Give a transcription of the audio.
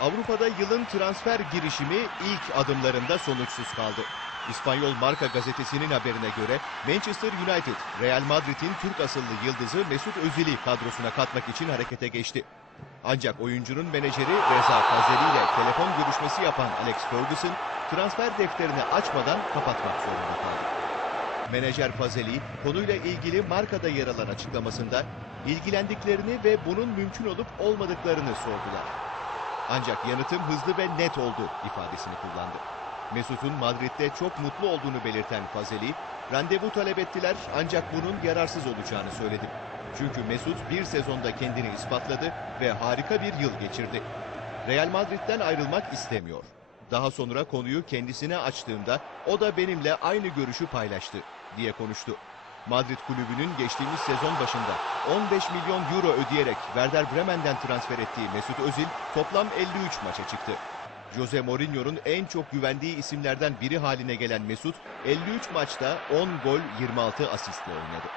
Avrupa'da yılın transfer girişimi ilk adımlarında sonuçsuz kaldı. İspanyol Marca gazetesinin haberine göre Manchester United, Real Madrid'in Türk asıllı yıldızı Mesut Özil'i kadrosuna katmak için harekete geçti. Ancak oyuncunun menajeri Reza Fazeli ile telefon görüşmesi yapan Alex Ferguson transfer defterini açmadan kapatmak zorunda kaldı. Menajer Fazeli konuyla ilgili markada yer alan açıklamasında ilgilendiklerini ve bunun mümkün olup olmadıklarını sordular. Ancak yanıtım hızlı ve net oldu ifadesini kullandı. Mesut'un Madrid'de çok mutlu olduğunu belirten Fazeli, randevu talep ettiler ancak bunun yararsız olacağını söyledim. Çünkü Mesut bir sezonda kendini ispatladı ve harika bir yıl geçirdi. Real Madrid'den ayrılmak istemiyor. Daha sonra konuyu kendisine açtığımda o da benimle aynı görüşü paylaştı diye konuştu. Madrid kulübünün geçtiğimiz sezon başında 15 milyon euro ödeyerek Werder Bremen'den transfer ettiği Mesut Özil toplam 53 maça çıktı. Jose Mourinho'nun en çok güvendiği isimlerden biri haline gelen Mesut 53 maçta 10 gol 26 asistle oynadı.